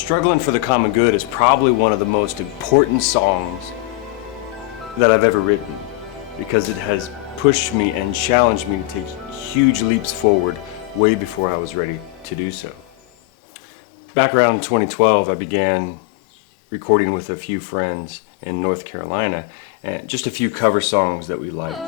Struggling for the Common Good is probably one of the most important songs that I've ever written because it has pushed me and challenged me to take huge leaps forward way before I was ready to do so. Back around 2012, I began recording with a few friends in North Carolina and just a few cover songs that we liked.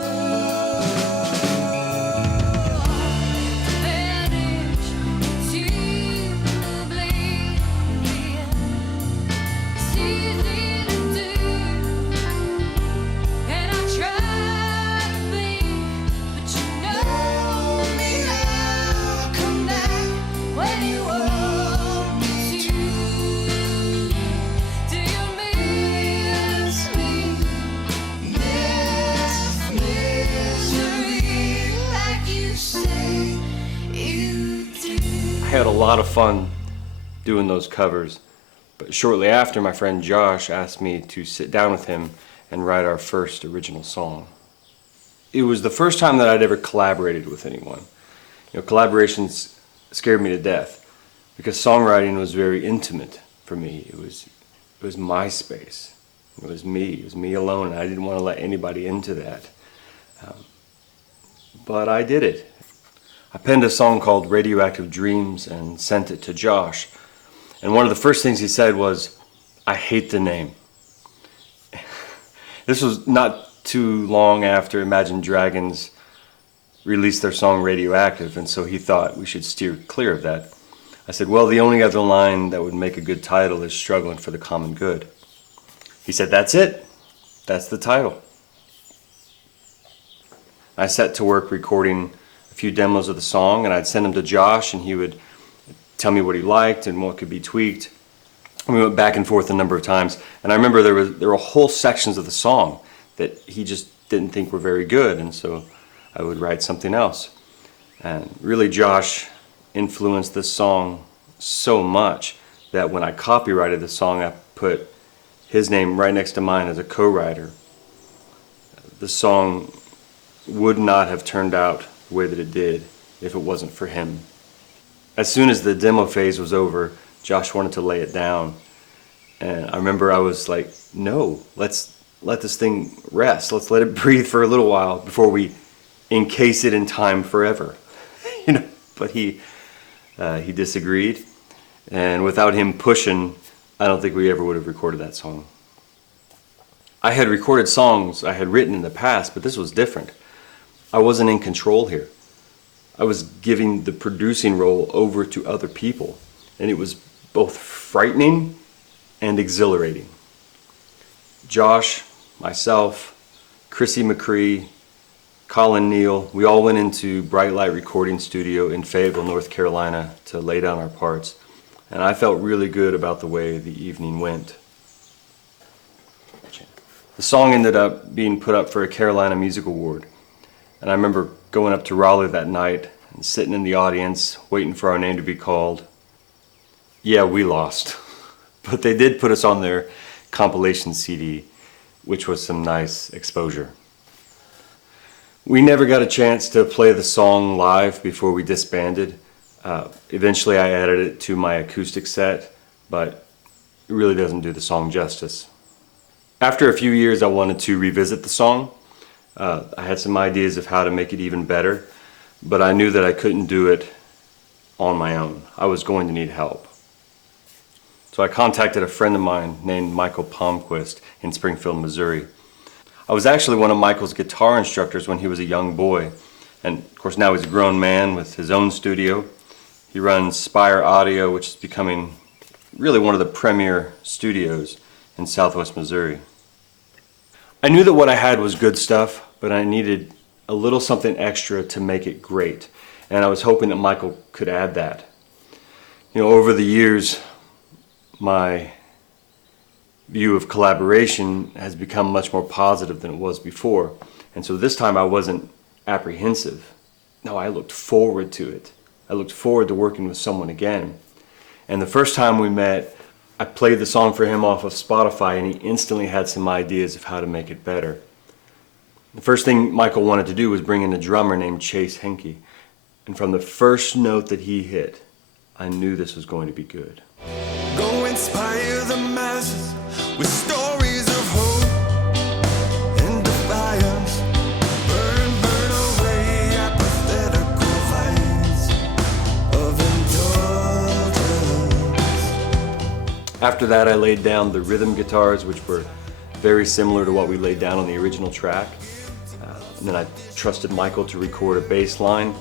I had a lot of fun doing those covers, but shortly after, my friend Josh asked me to sit down with him and write our first original song. It was the first time that I'd ever collaborated with anyone. Collaborations scared me to death because songwriting was very intimate for me. It was my space. It was me alone, and I didn't want to let anybody into that. But I did it. I penned a song called Radioactive Dreams and sent it to Josh. And one of the first things he said was, "I hate the name." This was not too long after Imagine Dragons released their song Radioactive, and so he thought we should steer clear of that. I said, well, the only other line that would make a good title is Struggling for the Common Good. He said, that's it. That's the title. I set to work recording a few demos of the song, and I'd send them to Josh, and he would tell me what he liked and what could be tweaked. And we went back and forth a number of times, and I remember there were whole sections of the song that he just didn't think were very good, and so I would write something else. And really, Josh influenced this song so much that when I copyrighted the song, I put his name right next to mine as a co-writer. The song would not have turned out the way that it did if it wasn't for him. As soon as the demo phase was over, Josh wanted to lay it down, and I remember I was like, no, let's let this thing rest. Let's let it breathe for a little while before we encase it in time forever. But he disagreed, and without him pushing, I don't think we ever would have recorded that song. I had recorded songs I had written in the past, but this was different. I wasn't in control here. I was giving the producing role over to other people, and it was both frightening and exhilarating. Josh, myself, Chrissy McCree, Colin Neal, we all went into Bright Light Recording Studio in Fayetteville, North Carolina to lay down our parts, and I felt really good about the way the evening went. The song ended up being put up for a Carolina Music Award. And I remember going up to Raleigh that night and sitting in the audience, waiting for our name to be called. Yeah, we lost. But they did put us on their compilation CD, which was some nice exposure. We never got a chance to play the song live before we disbanded. Eventually I added it to my acoustic set, but it really doesn't do the song justice. After a few years, I wanted to revisit the song. I had some ideas of how to make it even better, but I knew that I couldn't do it on my own. I was going to need help. So I contacted a friend of mine named Michael Palmquist in Springfield, Missouri. I was actually one of Michael's guitar instructors when he was a young boy, and of course now he's a grown man with his own studio. He runs Spire Audio, which is becoming really one of the premier studios in Southwest Missouri. I knew that what I had was good stuff, but I needed a little something extra to make it great, and I was hoping that Michael could add that. Over the years, my view of collaboration has become much more positive than it was before, and so this time I wasn't apprehensive. No, I looked forward to it. I looked forward to working with someone again. And the first time we met, I played the song for him off of Spotify, and he instantly had some ideas of how to make it better. The first thing Michael wanted to do was bring in a drummer named Chase Henke. And from the first note that he hit, I knew this was going to be good. Going inspire the masses with stories of hope and defiance. Burn away apathetical vice of indulgence. After that, I laid down the rhythm guitars, which were very similar to what we laid down on the original track. And then I trusted Michael to record a bass line,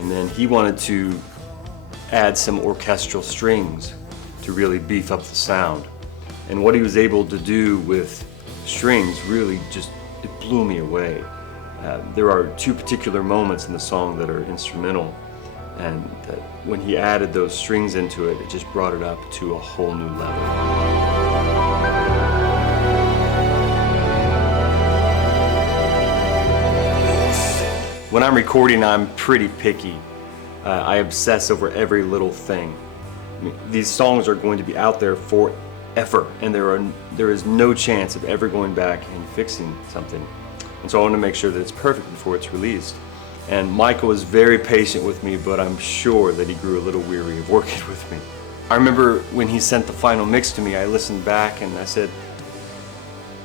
and then he wanted to add some orchestral strings to really beef up the sound. And what he was able to do with strings really just, it blew me away. There are two particular moments in the song that are instrumental, and that when he added those strings into it, it just brought it up to a whole new level. When I'm recording, I'm pretty picky. I obsess over every little thing. I mean, these songs are going to be out there forever, and there is no chance of ever going back and fixing something. And so I want to make sure that it's perfect before it's released. And Michael was very patient with me, but I'm sure that he grew a little weary of working with me. I remember when he sent the final mix to me, I listened back and I said,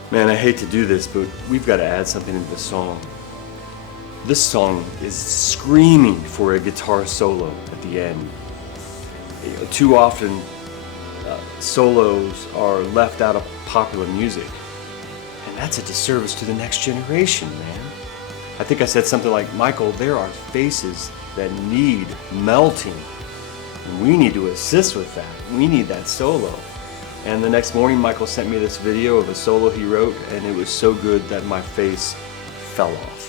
man, I hate to do this, but we've got to add something into the song. This song is screaming for a guitar solo at the end. Too often, solos are left out of popular music, and that's a disservice to the next generation, man. I think I said something like, Michael, there are faces that need melting, and we need to assist with that. We need that solo. And the next morning, Michael sent me this video of a solo he wrote, and it was so good that my face fell off.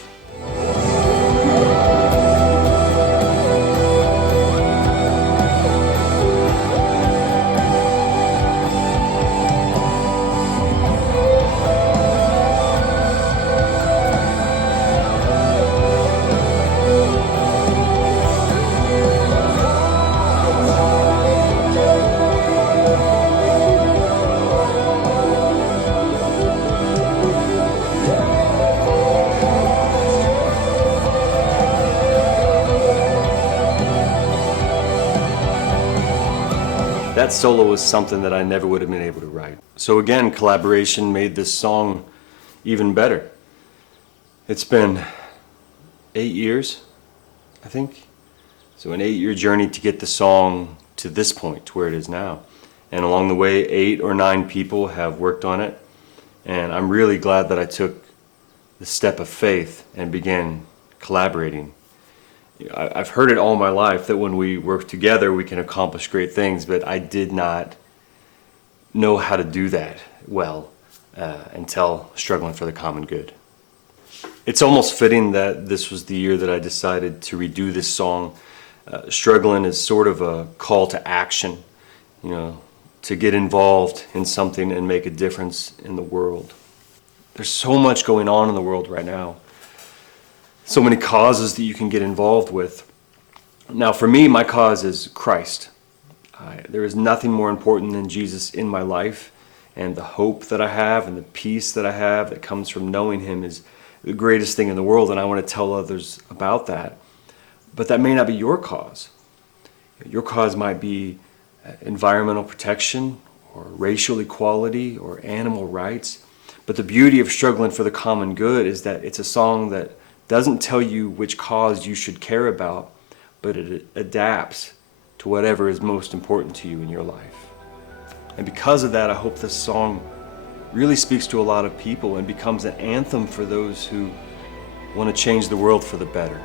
That solo was something that I never would have been able to write. So again, collaboration made this song even better. It's been 8 years, I think. So an 8-year journey to get the song to this point, to where it is now. And along the way, 8 or 9 people have worked on it. And I'm really glad that I took the step of faith and began collaborating. I've heard it all my life that when we work together we can accomplish great things, but I did not know how to do that well until struggling for the common good. It's almost fitting that this was the year that I decided to redo this song. Struggling is sort of a call to action, you know, to get involved in something and make a difference in the world. There's so much going on in the world right now. So many causes that you can get involved with. Now for me, my cause is Christ. There is nothing more important than Jesus in my life, and the hope that I have and the peace that I have that comes from knowing Him is the greatest thing in the world, and I want to tell others about that. But that may not be your cause. Your cause might be environmental protection or racial equality or animal rights. But the beauty of struggling for the common good is that it's a song that doesn't tell you which cause you should care about, but it adapts to whatever is most important to you in your life. And because of that, I hope this song really speaks to a lot of people and becomes an anthem for those who want to change the world for the better.